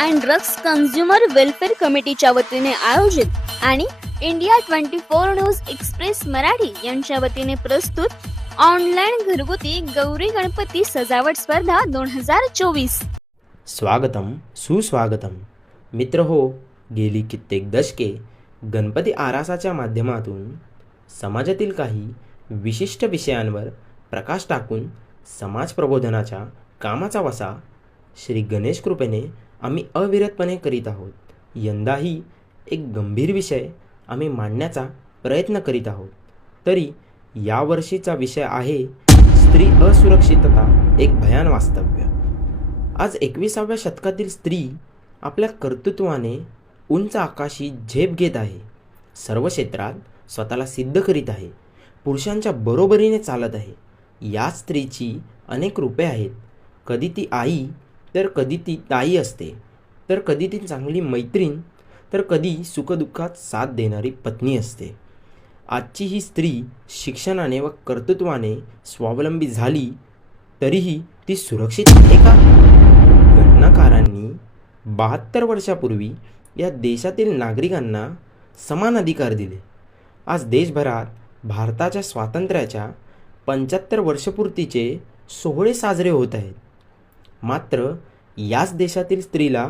And drugs consumer welfare कमिटीच्या वतीने आयोजित आणि इंडिया 24 न्यूज एक्सप्रेस मराठी यांच्या वतीने प्रस्तुत ऑनलाईन घरगुती गौरी गणपती सजावट स्पर्धा 2024। स्वागतम सुस्वागतम मित्र हो, गेली कित्येक दशके गणपती आरासाच्या माध्यमातून समाजातील काही विशिष्ट विषयांवर प्रकाश टाकून समाज प्रबोधनाच्या कामाचा वसा श्री गणेश कृपेने आम्ही अविरतपणे करीत आहोत। यंदाही एक गंभीर विषय आम्ही मांडण्याचा प्रयत्न करीत आहोत। तरी यावर्षीचा विषय आहे स्त्री असुरक्षितता, एक भयान वास्तव्य। आज 21व्या शतकातील स्त्री आपल्या कर्तृत्वाने उंच आकाशी झेप घेत आहे, सर्व क्षेत्रात स्वतःला सिद्ध करीत आहे, पुरुषांच्या बरोबरीने चालत आहे। या स्त्रीची अनेक रूपे आहेत। कधी ती आई, तर कधी ती ताई असते, तर कधी ती चांगली मैत्रीण, तर कधी सुखदुःखात साथ देणारी पत्नी असते। आजची ही स्त्री शिक्षणाने व कर्तृत्वाने स्वावलंबी झाली, तरीही ती सुरक्षित आहे का? घटनाकारांनी 72 वर्षापूर्वी या देशातील नागरिकांना समान अधिकार दिले। आज देशभरात भारताच्या स्वातंत्र्याच्या 75 वर्षपूर्तीचे सोहळे साजरे होत आहेत। मात्र याच देशातील स्त्रीला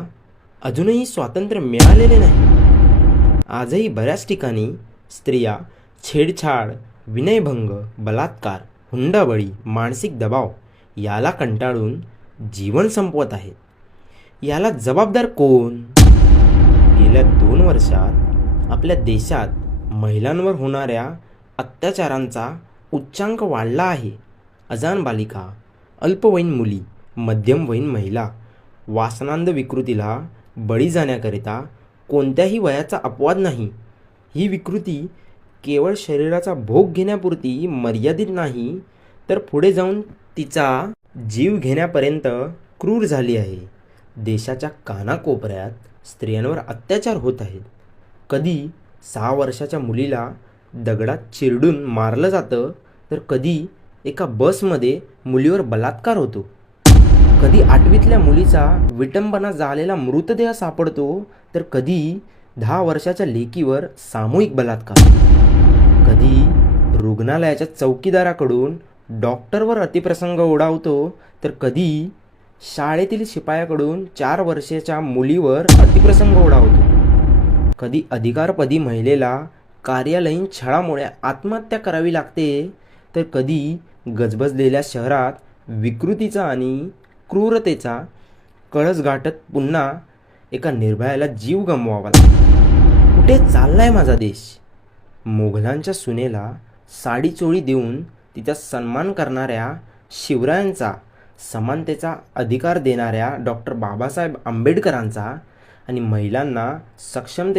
अजूनही स्वातंत्र्य मिळालेले नाही। आजही बऱ्याच ठिकाणी स्त्रिया छेडछाड, विनयभंग, बलात्कार, हुंडाबळी, मानसिक दबाव याला कंटाळून जीवन संपवत आहेत। याला जबाबदार कोण? गेल्या 2 वर्षात आपल्या देशात महिलांवर होणाऱ्या अत्याचारांचा उच्चांक वाढला आहे। अजाण बालिका, अल्पवयीन मुली, मध्यमवयीन महिला वासनांध विकृतीला बळी जाण्याकरिता कोणत्याही वयाचा अपवाद नाही। ही विकृती केवळ शरीराचा भोग घेण्यापुरती मर्यादित नाही, तर पुढे जाऊन तिचा जीव घेण्यापर्यंत क्रूर झाली आहे। देशाच्या कानाकोपऱ्यात स्त्रियांवर अत्याचार होत आहेत। कधी 6 वर्षाच्या मुलीला दगडात चिरडून मारलं जातं, तर कधी एका बसमध्ये मुलीवर बलात्कार होतो। कधी 8वीतल्या मुलीचा विटंबना झालेला मृतदेह सापडतो, तर कधी 10 वर्षाच्या लेकीवर सामूहिक बलात्कार। कधी रुग्णालयाच्या चौकीदाराकडून डॉक्टरवर अतिप्रसंग ओढावतो, तर कधी शाळेतील शिपायाकडून 4 वर्षाच्या मुलीवर अतिप्रसंग ओढावतो। कधी अधिकारपदी महिलेला कार्यालयीन छळामुळे आत्महत्या करावी लागते, तर कधी गजबजलेल्या शहरात विकृतीचा आणि क्रूरतेचा कळस गाठत पुन्हा एका निर्भयाला जीव गमवावा लागतो। कुठे चाललाय माझा देश? मोगलांच्या सुनेला साडी चोळी देऊन तिचा सन्मान करणाऱ्या शिवरायांचा, समानतेचा अधिकार देणाऱ्या डॉक्टर बाबासाहेब आंबेडकरांचा आणि महिलांना सक्षमते